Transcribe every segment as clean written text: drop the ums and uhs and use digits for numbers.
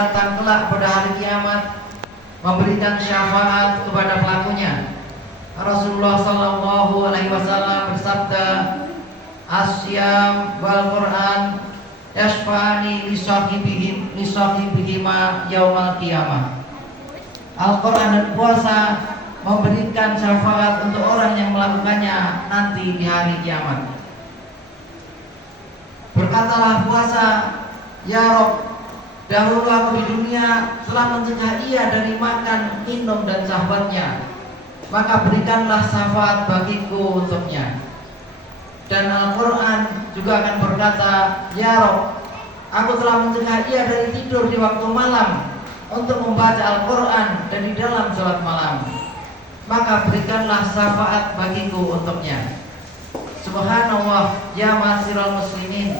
datang kelak pada hari kiamat memberikan syafaat kepada pelakunya. Rasulullah Sallallahu Alaihi Wasallam bersabda, "Asyam wal Quran yashfa'ani li sahibihima yaumal qiyamah." Al-Quran dan puasa memberikan syafaat untuk orang yang melakukannya nanti di hari kiamat. Berkatalah puasa, "Ya Rob, dahulu aku di dunia telah mencegah ia dari makan, minum dan sahabatnya, maka berikanlah syafaat bagiku untuknya." Dan Al-Quran juga akan berkata, "Ya Rob, aku telah mencegah ia dari tidur di waktu malam untuk membaca Al-Quran dan di dalam sholat malam, maka berikanlah syafaat bagiku untuknya." Subhanallah, ya ma'asyiral muslimin,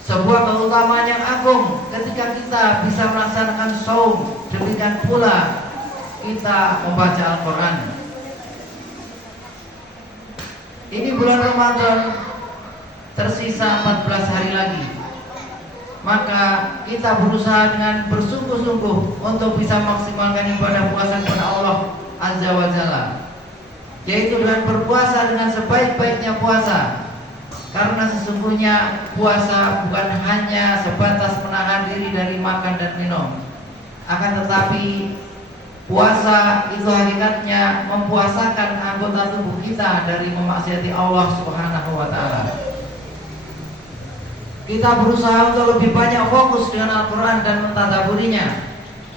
sebuah keutamaan yang agung ketika kita bisa melaksanakan saum, demikian pula kita membaca Al-Quran. Ini bulan Ramadan, tersisa 14 hari lagi. Maka kita berusaha dengan bersungguh-sungguh untuk bisa maksimalkan ibadah puasa kepada Allah Azza wa Jalla, yaitu dengan berpuasa dengan sebaik-baiknya puasa. Karena sesungguhnya puasa bukan hanya sebatas menahan diri dari makan dan minum, akan tetapi puasa itu hakikatnya mempuasakan anggota tubuh kita dari memaksiati Allah Subhanahu wa Ta'ala. Kita berusaha untuk lebih banyak fokus dengan Al-Quran dan mentadaburinya,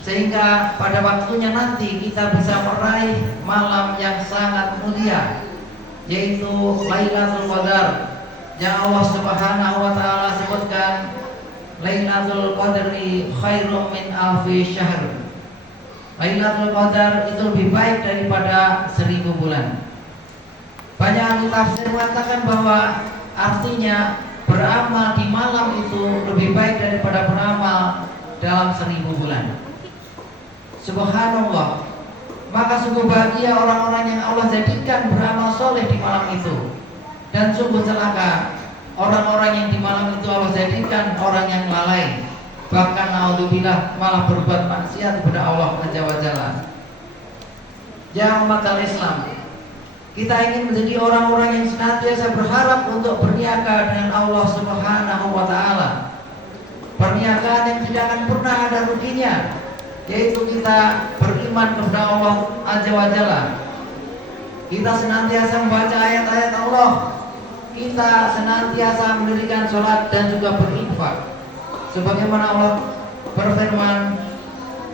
sehingga pada waktunya nanti kita bisa meraih malam yang sangat mulia, yaitu Lailatul Qadar, yang Allah Subhanahu wa Ta'ala sebutkan, Lailatul Qadri khairum min alfi syahr. Lailatul Qadar itu lebih baik daripada 1000 bulan. Banyak ahli tafsir mengatakan bahwa artinya beramal di malam itu lebih baik daripada beramal dalam 1000 bulan. Subhanallah, maka sungguh bahagia orang-orang yang Allah jadikan beramal soleh di malam itu. Dan sungguh celaka orang-orang yang di malam itu Allah jadikan orang yang lalai, bahkan naudzubillah malah berbuat maksiat kepada Allah Azza wa Jalla. Ya umat al-Islam, kita ingin menjadi orang-orang yang senantiasa berharap untuk berniaga dengan Allah Subhanahu wa Ta'ala, perniagaan yang tidak akan pernah ada ruginya, yaitu kita beriman kepada Allah Azza wa Jalla. Kita senantiasa membaca ayat-ayat Allah, kita senantiasa mendirikan sholat dan juga berinfak, sebagaimana Allah berfirman,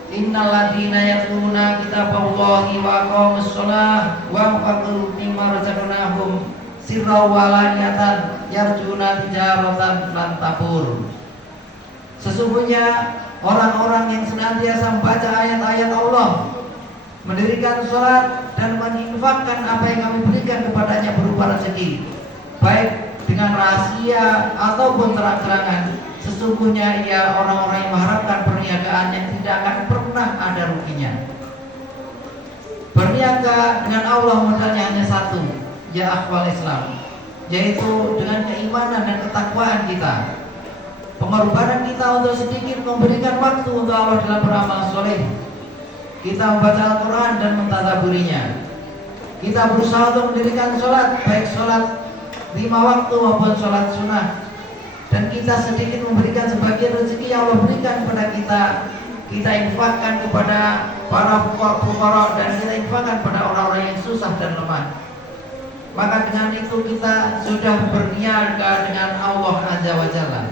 "Innal ladzina yatluna kitaballahi wa aqamus shalah wa anfaqu mimma razaqnahum sirran wa alaniyatan yarjuna tijaratan lan tabur." Sesungguhnya orang-orang yang senantiasa membaca ayat-ayat Allah, mendirikan sholat dan menginfakkan apa yang kami berikan kepadanya berupa rezeki, baik dengan rahasia ataupun terang-terangan, sesungguhnya ia orang-orang yang mengharapkan perniagaan yang tidak akan pernah ada ruginya. Berniaga dengan Allah modalnya hanya satu, ya akhwal Islam, yaitu dengan keimanan dan ketakwaan kita, pengorbanan kita untuk sedikit memberikan waktu untuk Allah dalam beramal soleh, kita membaca Al-Quran dan mentadaburinya, kita berusaha untuk mendirikan sholat, baik sholat 5 waktu maupun sholat sunnah, dan kita sedikit memberikan sebagian rezeki yang Allah berikan kepada kita, kita infakkan kepada para fuqara dan kita infakkan pada orang-orang yang susah dan lemah. Maka dengan itu kita sudah berniaga dengan Allah Azza wa Jalla.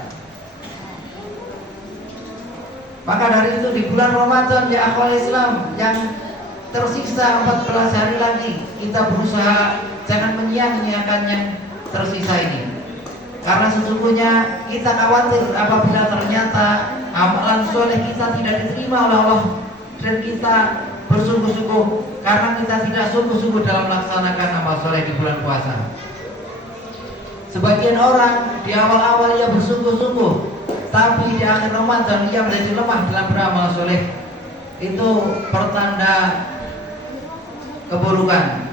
Maka dari itu di bulan Ramadan, ya akhwal Islam, yang tersisa 14 hari lagi, kita berusaha jangan menyia-nyiakan yang tersisa ini. Karena sesungguhnya kita khawatir apabila ternyata amalan soleh kita tidak diterima oleh Allah, dan kita bersungguh-sungguh karena kita tidak sungguh-sungguh dalam melaksanakan amal soleh di bulan puasa. Sebagian orang di awal-awal ia bersungguh-sungguh, tapi di akhir Ramadan ia menjadi lemah dalam beramal soleh. Itu pertanda keburukan.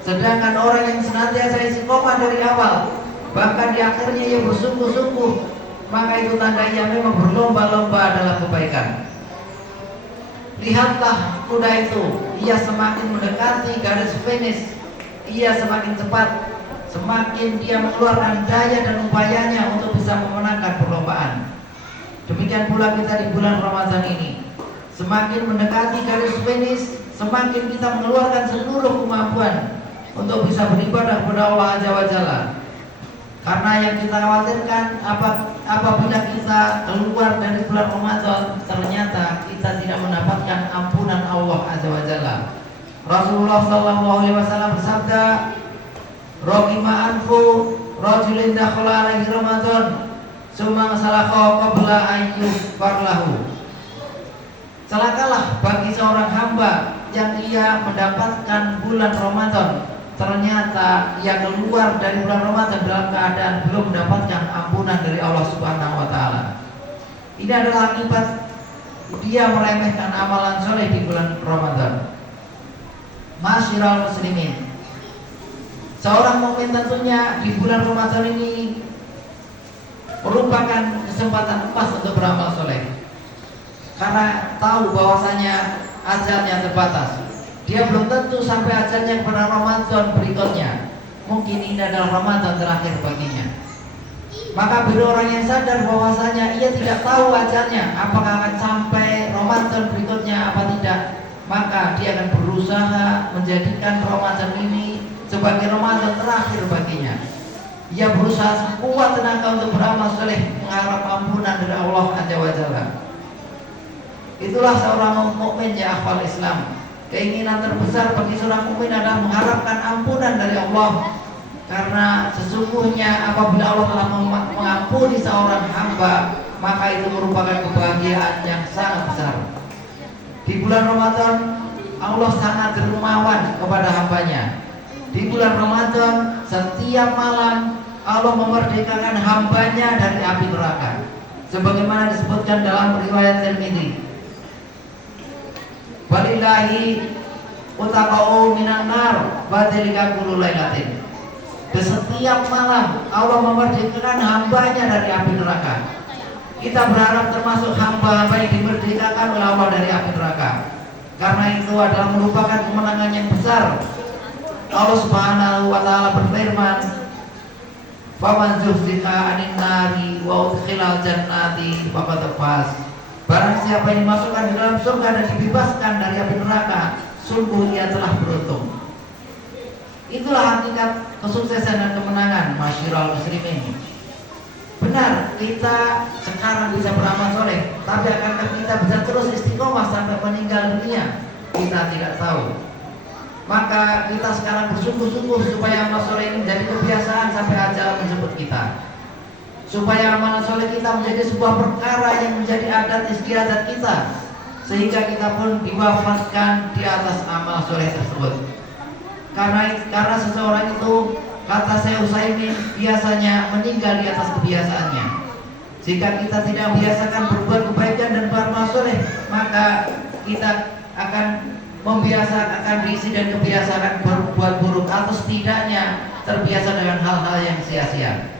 Sedangkan orang yang senantiasa istiqomah dari awal, bahkan di akhirnya ia bersungguh-sungguh maka itu tanda ia memang berlomba-lomba dalam kebaikan. Lihatlah kuda itu, ia semakin mendekati garis finish, ia semakin cepat, semakin dia mengeluarkan daya dan upayanya untuk bisa memenangkan perlombaan. Demikian pula kita di bulan Ramadan ini, semakin mendekati garis finish, semakin kita mengeluarkan seluruh kemampuan untuk bisa beribadah kepada Allah Azza wa Jalla. Karena yang kita khawatirkan apabila kita keluar dari bulan Ramadan, ternyata kita tidak mendapatkan ampunan Allah Azza wa Jalla. Rasulullah sallallahu alaihi wasallam bersabda, "Raqima anfu rajulin dakhala alaihi Ramadan, summa salakha qabla an yughfar lahu." Celakalah bagi seorang hamba yang ia mendapatkan bulan Ramadan, ternyata ia keluar dari bulan Ramadan dalam keadaan belum mendapatkan ampunan dari Allah Subhanahu wa taala. Ini adalah akibat dia meremehkan amalan soleh di bulan Ramadan. Masyiral muslimin, seorang mukmin tentunya di bulan Ramadan ini merupakan kesempatan emas untuk beramal soleh, karena tahu bahwasanya ajalnya terbatas. Dia belum tentu sampai ajalnya kepada Ramadan berikutnya. Mungkin ini adalah Ramadan terakhir baginya. Maka bila orang yang sadar bahwasanya ia tidak tahu ajalnya apakah akan sampai Ramadan berikutnya apa tidak, maka dia akan berusaha menjadikan Ramadan ini sebagai Ramadan terakhir baginya. Ia berusaha sekuat tenaga untuk beramal soleh, mengharap ampunan dari Allah Azza wa Jalla. Itulah seorang mukmin ya akhwal Islam. Keinginan terbesar bagi seorang mukmin adalah mengharapkan ampunan dari Allah, karena sesungguhnya apabila Allah telah mengampuni seorang hamba, maka itu merupakan kebahagiaan yang sangat besar. Di bulan Ramadan Allah sangat dermawan kepada hambanya. Di bulan Ramadan setiap malam Allah memerdekakan hambanya dari api neraka, sebagaimana disebutkan dalam riwayat Tirmidzi. Walillahi utaqa'u minan nar badalika kullu lailatin. Di setiap malam Allah memerdekakan hambanya dari api neraka. Kita berharap termasuk hamba-hamba yang dimerdekakan oleh Allah dari api neraka, karena itu adalah merupakan kemenangan yang besar. Allah Subhanahu wa taala berfirman, "Faman zuhziha 'anil nari wa udkhilal jannati faqad faz." Barang siapa yang dimasukkan di dalam surga dan dibebaskan dari api neraka, sungguh ia telah beruntung. Itulah hakikat kesuksesan dan kemenangan, masyiral muslimin. Benar, kita sekarang bisa beramal soleh, tapi akankah kita bisa terus istiqomah sampai meninggal dunia? Kita tidak tahu. Maka kita sekarang bersungguh-sungguh supaya amal soleh ini menjadi kebiasaan sampai ajal menjemput kita, supaya amalan soleh kita menjadi sebuah perkara yang menjadi adat istiadat kita, sehingga kita pun diwafatkan di atas amal soleh tersebut. Karena seseorang itu, kata Syekh Utsaimin, biasanya meninggal di atas kebiasaannya. Jika kita tidak membiasakan berbuat kebaikan dan beramal soleh, maka kita akan diisi dan kebiasaan berbuat buruk, atau setidaknya terbiasa dengan hal-hal yang sia-sia.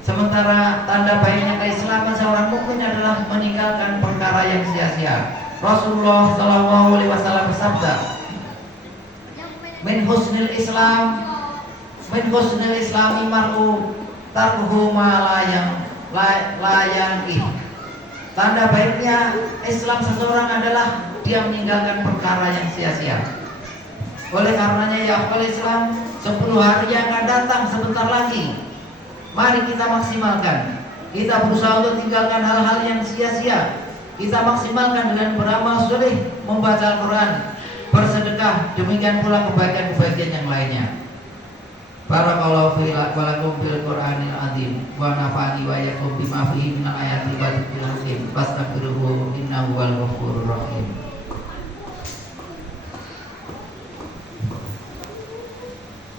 Sementara tanda baiknya keislaman seorang mukmin adalah meninggalkan perkara yang sia-sia. Rasulullah sallallahu alaihi wasallam bersabda, "Min husnil islami mar'u tarkuhu ma la yanqih." Tanda baiknya Islam seseorang adalah dia meninggalkan perkara yang sia-sia. Oleh karenanya ya akhwal Islam, 10 hari yang akan datang sebentar lagi. Mari kita maksimalkan. Kita berusaha untuk tinggalkan hal-hal yang sia-sia. Kita maksimalkan dengan beramal soleh, membaca Al-Quran, bersedekah, demikian pula kebaikan-kebaikan yang lainnya. Barakallahu fi lakum fil Qur'anil azim wa nafa'ani wa iyyakum bima fihi minal ayati wa dzikril hakim. Fastaghfiruhu innahu huwal ghafurur